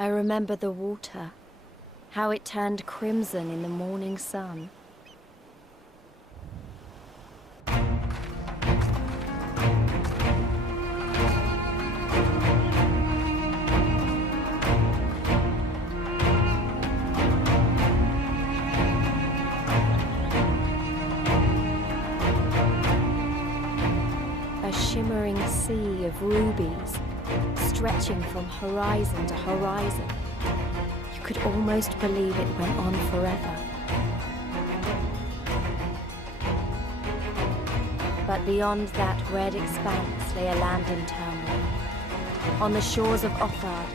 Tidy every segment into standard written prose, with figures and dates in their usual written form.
I remember the water, how it turned crimson in the morning sun. A shimmering sea of rubies, stretching from horizon to horizon. You could almost believe it went on forever. But beyond that red expanse lay a land in turmoil. On the shores of Othard,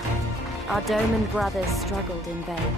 our Doman brothers struggled in vain.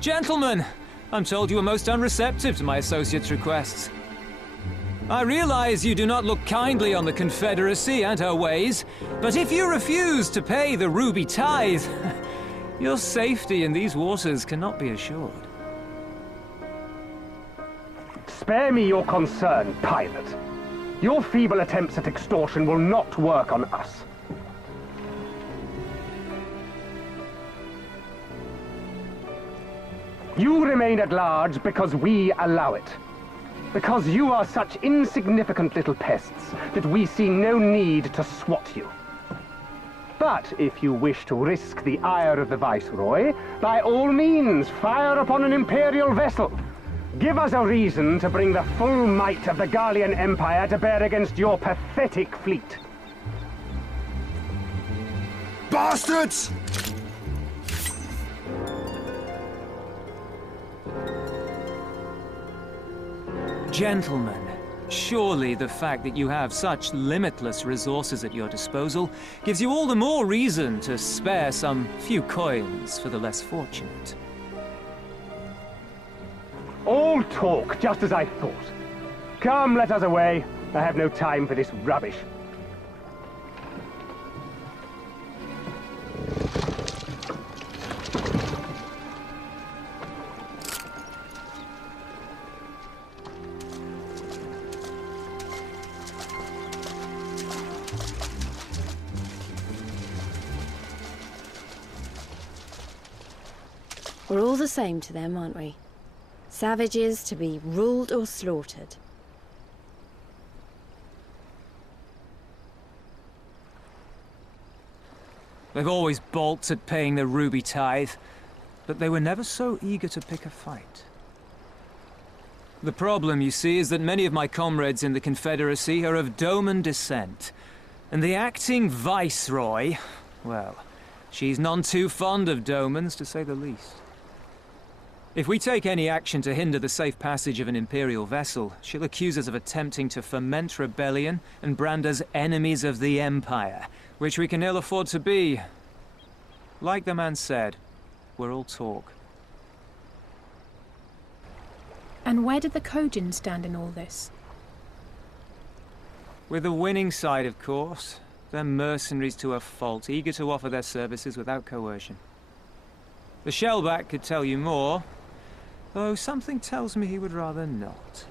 Gentlemen, I'm told you were most unreceptive to my associate's requests. I realize you do not look kindly on the Confederacy and her ways, but if you refuse to pay the ruby tithe, your safety in these waters cannot be assured. Spare me your concern, pilot. Your feeble attempts at extortion will not work on us. You remain at large because we allow it. Because you are such insignificant little pests that we see no need to swat you. But if you wish to risk the ire of the Viceroy, by all means, fire upon an Imperial vessel. Give us a reason to bring the full might of the Garlean Empire to bear against your pathetic fleet. bastards! Gentlemen, surely the fact that you have such limitless resources at your disposal gives you all the more reason to spare some few coins for the less fortunate. All talk, just as I thought. Come, let us away. I have no time for this rubbish. We're all the same to them, aren't we? Savages to be ruled or slaughtered. They've always balked at paying the ruby tithe, but they were never so eager to pick a fight. The problem, you see, is that many of my comrades in the Confederacy are of Doman descent, and the acting Viceroy, well, she's none too fond of Domans, to say the least. If we take any action to hinder the safe passage of an Imperial vessel, she'll accuse us of attempting to foment rebellion and brand us enemies of the Empire, which we can ill afford to be. Like the man said, we're all talk. And where did the Kojin stand in all this? With the winning side, of course. They're mercenaries to a fault, eager to offer their services without coercion. The Shellback could tell you more, though something tells me he would rather not.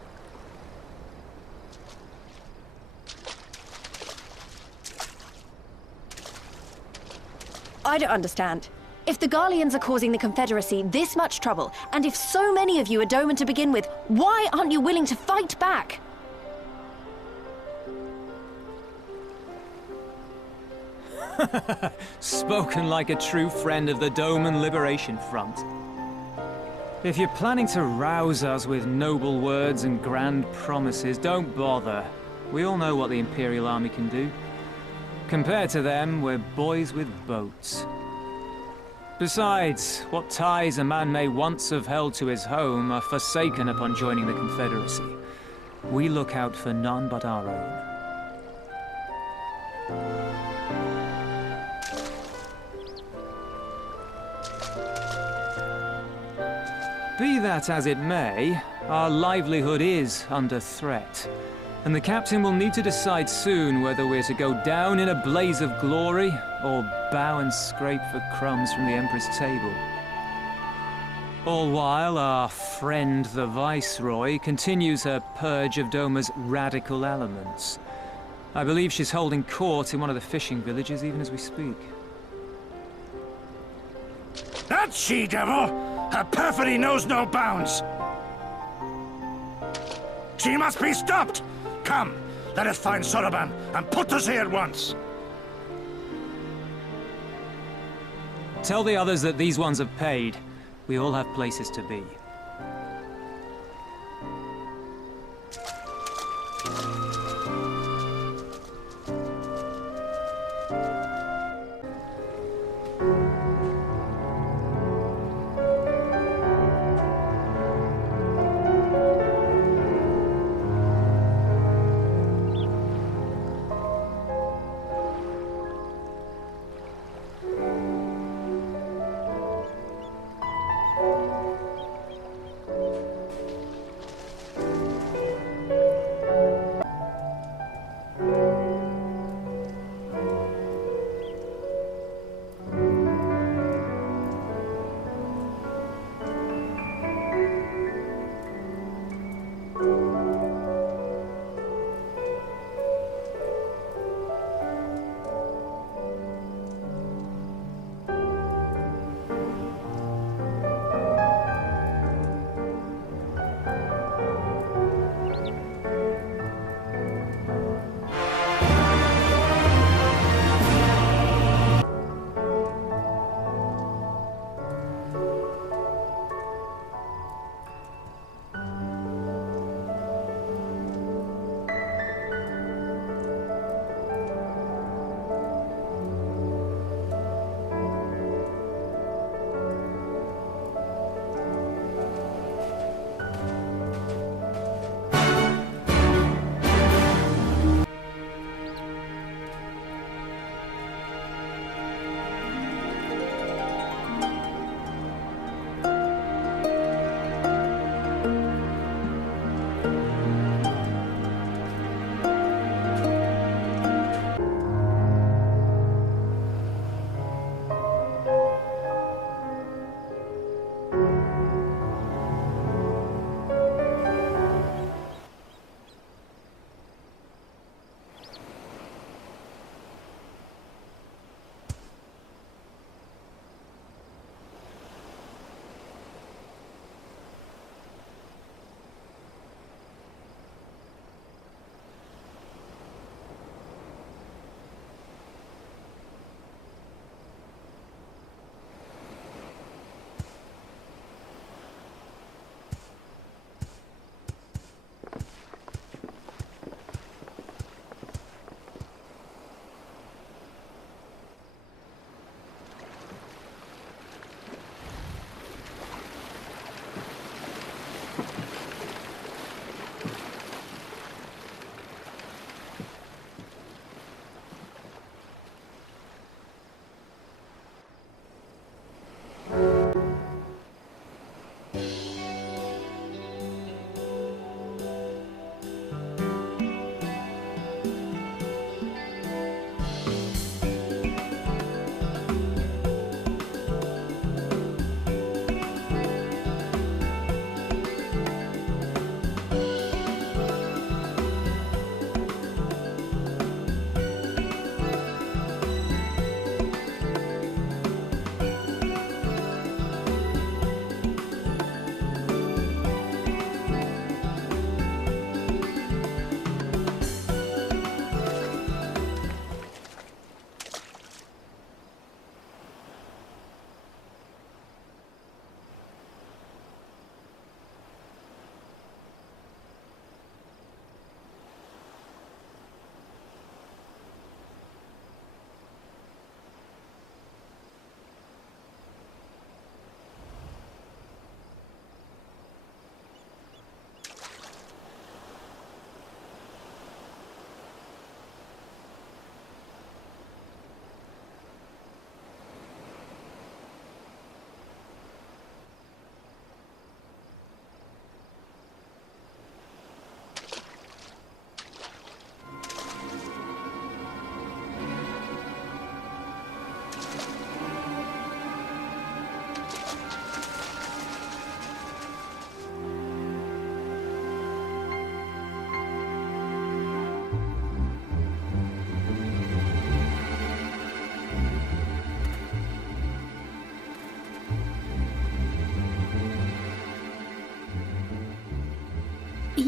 I don't understand. If the Garleans are causing the Confederacy this much trouble, and if so many of you are Doman to begin with, why aren't you willing to fight back? Spoken like a true friend of the Doman Liberation Front. If you're planning to rouse us with noble words and grand promises, don't bother. We all know what the Imperial Army can do. Compared to them, we're boys with boats. Besides, what ties a man may once have held to his home are forsaken upon joining the Confederacy. We look out for none but our own. Be that as it may, our livelihood is under threat, and the captain will need to decide soon whether we're to go down in a blaze of glory, or bow and scrape for crumbs from the Emperor's table. All while our friend the Viceroy continues her purge of Doma's radical elements. I believe she's holding court in one of the fishing villages even as we speak. That she-devil! Her perfidy knows no bounds! She must be stopped! Come, let us find Soroban and put to sea at once! Tell the others that these ones have paid. We all have places to be.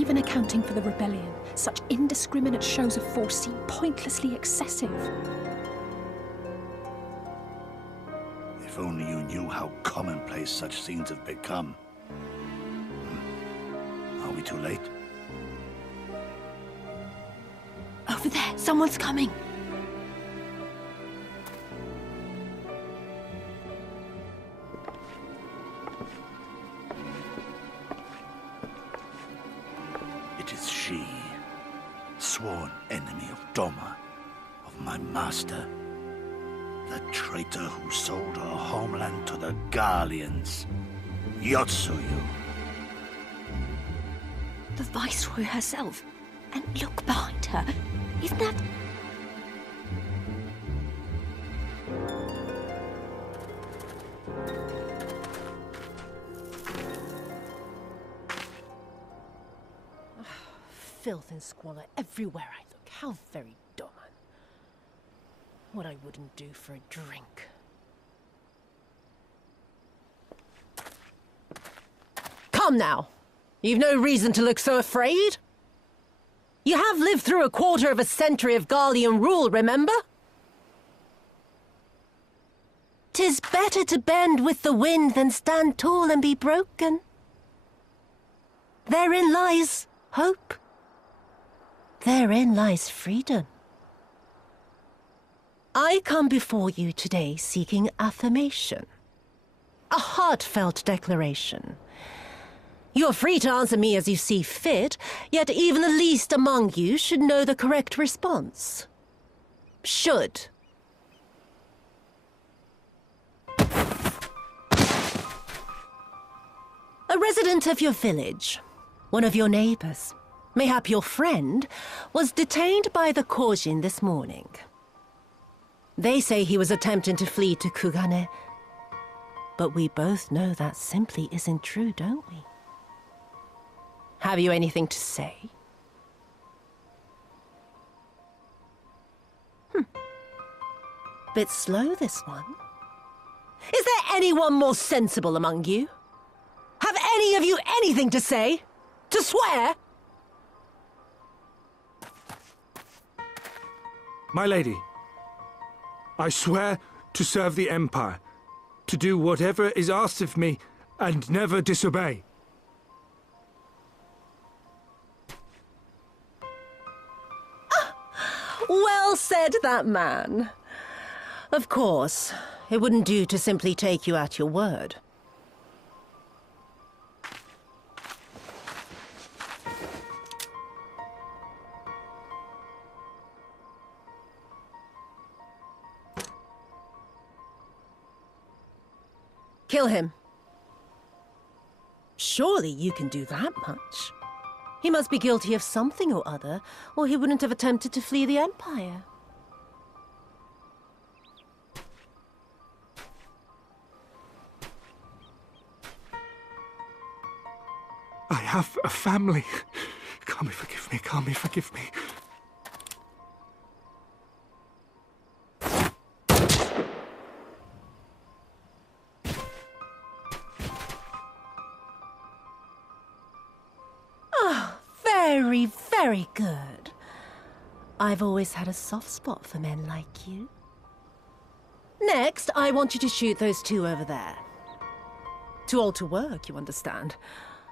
even accounting for the rebellion, such indiscriminate shows of force seem pointlessly excessive. If only you knew how commonplace such scenes have become. Are we too late? Over there, someone's coming. It is she, sworn enemy of Doma, of my master. The traitor who sold her homeland to the Garleans. Yotsuyu. The Viceroy herself. And look behind her. Isn't that... Filth and squalor everywhere I look. How very Doman. What I wouldn't do for a drink. Come now. You've no reason to look so afraid. You have lived through a quarter of a century of Garlean rule, remember? 'Tis better to bend with the wind than stand tall and be broken. Therein lies hope. Therein lies freedom. I come before you today seeking affirmation. A heartfelt declaration. You're free to answer me as you see fit, yet even the least among you should know the correct response. Should. A resident of your village, one of your neighbors, mayhap your friend, was detained by the Kojin this morning. They say he was attempting to flee to Kugane, but we both know that simply isn't true, don't we? Have you anything to say? Bit slow, this one. Is there anyone more sensible among you? Have any of you anything to say? To swear? My lady, I swear to serve the Empire, to do whatever is asked of me, and never disobey. Well said, that man. Of course, it wouldn't do to simply take you at your word. Kill him. Surely you can do that much. He must be guilty of something or other, or he wouldn't have attempted to flee the Empire. I have a family. Kami, forgive me. Kami, forgive me. Very, very good. I've always had a soft spot for men like you. Next, I want you to shoot those two over there. Too old to work, you understand.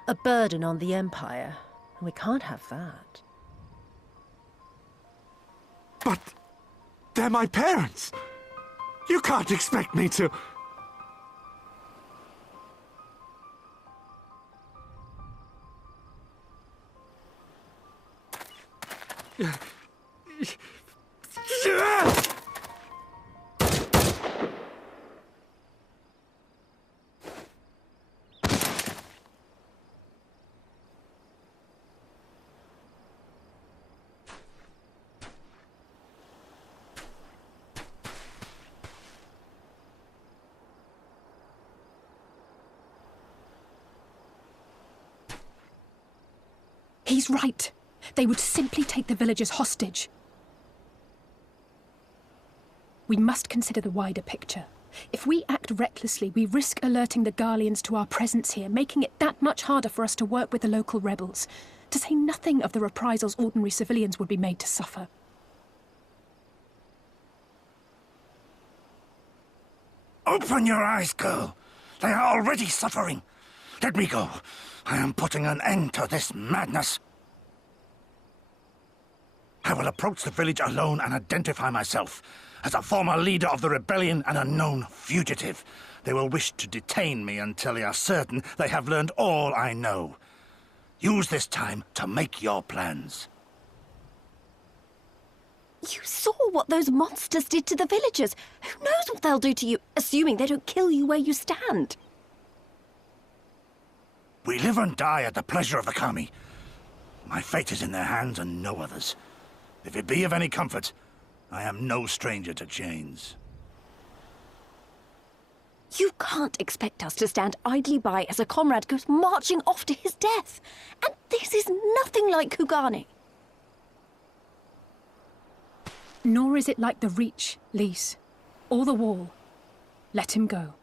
A burden on the Empire. And we can't have that. But they're my parents. You can't expect me to... He's right. They would simply take the villagers hostage. We must consider the wider picture. If we act recklessly, we risk alerting the Garleans to our presence here, making it that much harder for us to work with the local rebels. to say nothing of the reprisals ordinary civilians would be made to suffer. Open your eyes, girl. They are already suffering. Let me go. I am putting an end to this madness. I will approach the village alone and identify myself as a former leader of the rebellion and a known fugitive. They will wish to detain me until they are certain they have learned all I know. Use this time to make your plans. You saw what those monsters did to the villagers. Who knows what they'll do to you, assuming they don't kill you where you stand? We live and die at the pleasure of the kami. My fate is in their hands and no others. If it be of any comfort, I am no stranger to chains. You can't expect us to stand idly by as a comrade goes marching off to his death. And this is nothing like Kugane. Nor is it like the Reach, Lys, or the Wall. Let him go.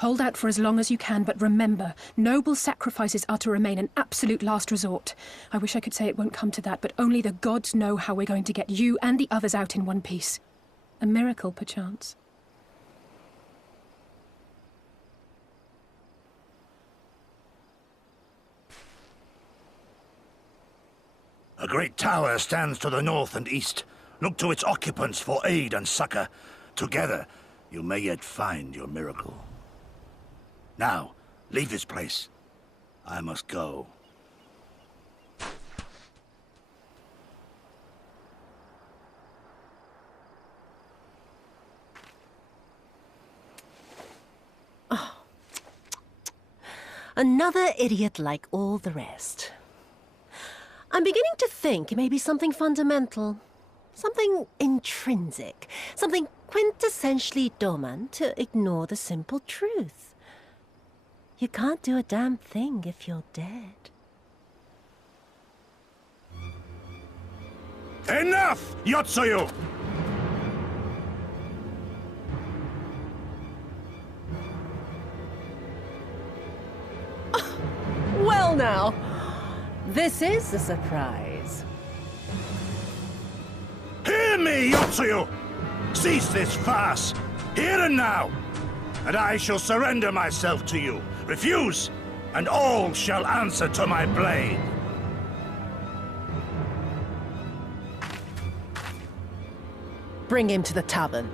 Hold out for as long as you can, but remember, noble sacrifices are to remain an absolute last resort. I wish I could say it won't come to that, but only the gods know how we're going to get you and the others out in one piece. A miracle, perchance. A great tower stands to the north and east. Look to its occupants for aid and succor. Together, you may yet find your miracle. Now, leave this place. I must go. Oh. Another idiot like all the rest. I'm beginning to think it may be something fundamental. Something intrinsic. Something quintessentially Doman to ignore the simple truth. You can't do a damn thing if you're dead. Enough, Yotsuyu! Well now, this is a surprise. Hear me, Yotsuyu! Cease this farce, here and now, and I shall surrender myself to you. Refuse, and all shall answer to my blade. Bring him to the tavern.